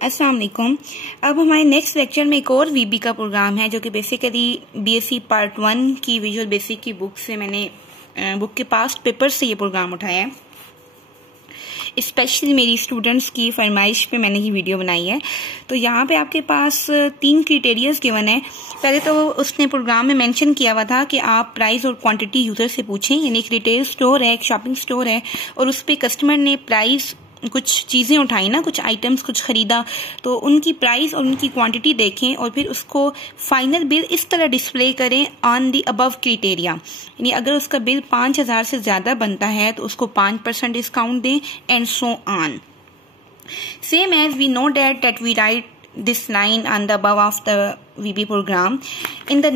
अस्सलाम वालेकुम। अब हमारे नेक्स्ट लेक्चर में एक और वीबी का प्रोग्राम है जो कि बेसिकली बीएससी पार्ट 1 की विजुअल बेसिक की बुक से मैंने बुक के पास्ट पेपर से ये प्रोग्राम उठाया है। स्पेशली मेरी स्टूडेंट्स की फरमाइश पे मैंने ये वीडियो बनाई है। तो यहाँ पे आपके पास 3 क्राइटेरियाज गिवन है। पहले तो उसने प्रोग्राम में मेंशन किया हुआ था कि आप प्राइस और क्वांटिटी यूजर से पूछें, यानी एक रिटेल स्टोर है, एक शॉपिंग स्टोर है और उस पर कस्टमर ने प्राइस कुछ चीज़ें उठाई ना, कुछ आइटम्स कुछ खरीदा, तो उनकी प्राइस और उनकी क्वांटिटी देखें और फिर उसको फाइनल बिल इस तरह डिस्प्ले करें ऑन दी अबव क्राइटेरिया। यानी अगर उसका बिल 5000 से ज़्यादा बनता है तो उसको 5% डिस्काउंट दें and so on. Same as we know that we write this line on the above of the VB program. In the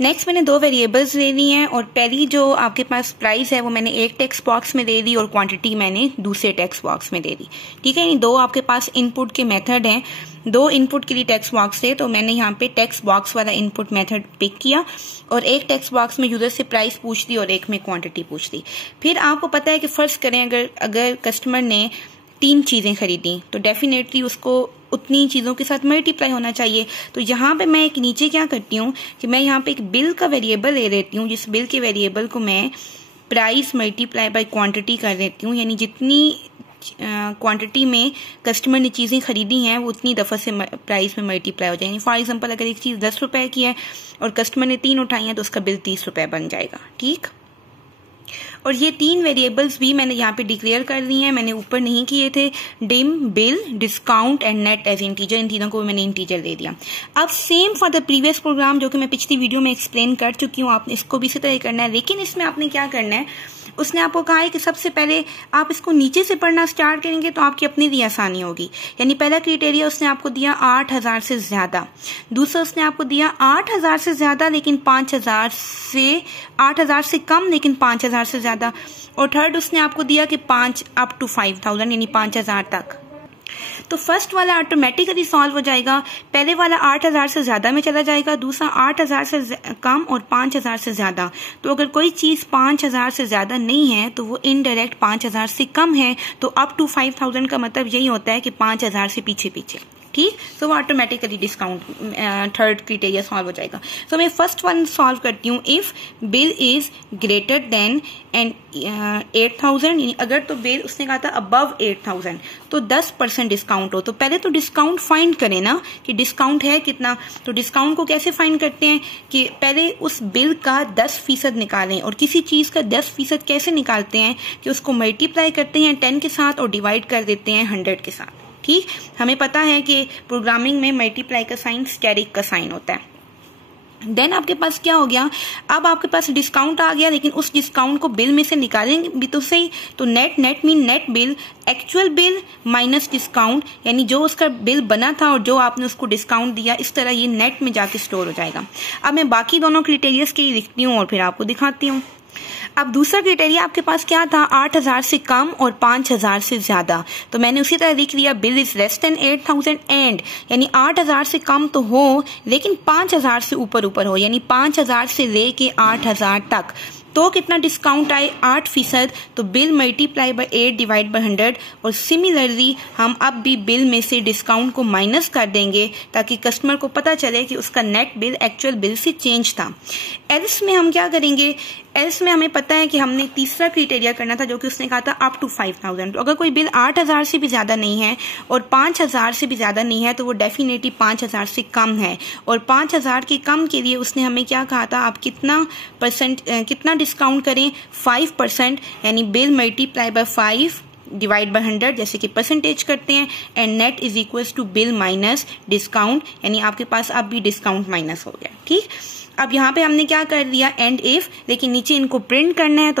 next मैंने 2 वेरिएबल्स ले ली हैं और पहली जो आपके पास प्राइस है वो मैंने एक टेक्स्ट बॉक्स में दे दी और क्वांटिटी मैंने दूसरे टेक्स्ट बॉक्स में दे दी। ठीक है, यानी 2 आपके पास इनपुट के मेथड हैं, 2 इनपुट के लिए टेक्स्ट बॉक्स थे, तो मैंने यहाँ पे टेक्स्ट बॉक्स वाला इनपुट मेथड पिक किया और एक टेक्स्ट बॉक्स में यूजर से प्राइस पूछ दी और एक में क्वांटिटी पूछ दी। फिर आपको पता है कि फर्ज करें अगर कस्टमर ने 3 चीजें खरीदी तो डेफिनेटली उसको उतनी चीजों के साथ मल्टीप्लाई होना चाहिए। तो यहाँ पे मैं एक नीचे क्या करती हूँ कि मैं यहाँ पे एक बिल का वेरिएबल ले लेती हूँ, जिस बिल के वेरिएबल को मैं प्राइस मल्टीप्लाई बाय क्वांटिटी कर देती हूँ, यानी जितनी क्वांटिटी में कस्टमर ने चीजें खरीदी हैं वो उतनी दफा से प्राइस में मल्टीप्लाई हो जाएंगे। फॉर एग्जांपल अगर एक चीज 10 रुपए की है और कस्टमर ने 3 उठाई है तो उसका बिल 30 रुपए बन जाएगा। ठीक, और ये 3 वेरिएबल्स भी मैंने यहाँ पे डिक्लेयर कर दी हैं, मैंने ऊपर नहीं किए थे। Dim, bill, discount and net as integer, इन तीनों को मैंने इंटीजर दे दिया। अब same for the previous program जो कि मैं पिछली वीडियो में एक्सप्लेन कर चुकी हूँ, आपने इसको भी इसी तरह करना है, लेकिन इसमें आपने क्या करना है, उसने आपको कहा है कि सबसे पहले आप इसको नीचे से पढ़ना स्टार्ट करेंगे तो आपकी अपनी भी आसानी होगी। यानी पहला क्राइटेरिया उसने आपको दिया 8000 से ज्यादा, दूसरा उसने आपको दिया 8000 से ज्यादा लेकिन 8000 से कम लेकिन 5000 से ज्यादा, और थर्ड उसने आपको दिया कि 5 up to 5000 यानी 5000 तक। तो फर्स्ट वाला ऑटोमेटिकली सॉल्व हो जाएगा, पहले वाला 8000 से ज्यादा में चला जाएगा, दूसरा 8000 से कम और 5000 से ज्यादा। तो अगर कोई चीज 5000 से ज्यादा नहीं है तो वो इनडायरेक्ट 5000 से कम है, तो अप टू 5000 का मतलब यही होता है कि 5000 से पीछे पीछे। ठीक, तो वो automatically discount third criteria solve हो जाएगा। तो मैं फर्स्ट वन सॉल्व करती हूँ, if bill is greater than and 8000, यानी अगर तो बिल उसने कहा था अबव 8000 तो 10% डिस्काउंट हो। तो पहले तो डिस्काउंट फाइंड करें ना कि डिस्काउंट है कितना। तो डिस्काउंट को कैसे फाइंड करते हैं कि पहले उस बिल का 10% निकालें, और किसी चीज का 10% कैसे निकालते हैं कि उसको मल्टीप्लाई करते हैं 10 के साथ और डिवाइड कर देते हैं 100 के साथ। ठीक, हमें पता है कि प्रोग्रामिंग में मल्टीप्लाई का साइन स्टेरिक का साइन होता है। देन आपके पास क्या हो गया, अब आपके पास डिस्काउंट आ गया, लेकिन उस डिस्काउंट को बिल में से निकालेंगे भी तो सही। तो net mean net bill, actual bill minus discount, यानी जो उसका बिल बना था और जो आपने उसको डिस्काउंट दिया, इस तरह ये नेट में जाके स्टोर हो जाएगा। अब मैं बाकी दोनों क्राइटेरियाज के लिखती हूँ और फिर आपको दिखाती हूँ। अब दूसरा क्राइटेरिया आपके पास क्या था, 8000 से कम और 5000 से ज्यादा। तो मैंने उसी तरह लिख दिया bill is less than 8000 and, यानी 8000 से कम तो हो लेकिन 5000 से ऊपर हो, यानी 5000 से लेके 8000 तक। तो कितना डिस्काउंट आए, 8%। तो bill multiply bye 8 divide by 100, और सिमिलरली हम अब भी बिल में से डिस्काउंट को माइनस कर देंगे ताकि कस्टमर को पता चले कि उसका नेट बिल एक्चुअल बिल से चेंज था। एल्स में हम क्या करेंगे, एल्स में हमें पता है कि हमने तीसरा क्राइटेरिया करना था जो कि उसने कहा था अप टू 5000। तो अगर कोई बिल 8000 से भी ज्यादा नहीं है और 5000 से भी ज्यादा नहीं है तो वो डेफिनेटली 5000 से कम है, और 5000 के कम के लिए उसने हमें क्या कहा था, आप कितना डिस्काउंट करें, 5%, यानी bill multiply by 5 divide by 100 जैसे कि परसेंटेज करते हैं, and net is equals to bill minus discount, यानी आपके पास अब भी डिस्काउंट माइनस हो गया। ठीक, अब यहाँ पे हमने क्या कर दिया, एंड इफ, लेकिन नीचे इनको प्रिंट करना है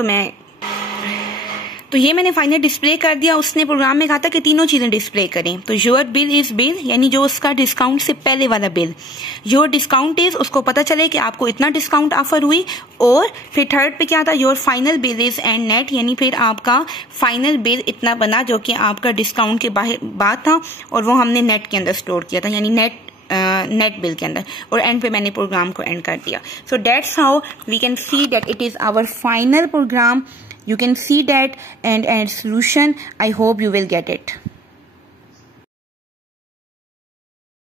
तो ये मैंने फाइनल डिस्प्ले कर दिया। उसने प्रोग्राम में कहा था कि तीनों चीजें डिस्प्ले करें। तो योर बिल इज बिल, यानी जो उसका डिस्काउंट से पहले वाला बिल, योर डिस्काउंट इज, उसको पता चले कि आपको इतना डिस्काउंट ऑफर हुई, और फिर थर्ड पे क्या था, your final bill is and net, यानी फिर आपका फाइनल बिल इतना बना जो कि आपका डिस्काउंट के बाद था और वो हमने नेट के अंदर स्टोर किया था, यानी नेट बिल के अंदर, और एंड पे मैंने प्रोग्राम को एंड कर दिया। So that's how we can see that it is our final program You can see that and add solution. I hope you will get it.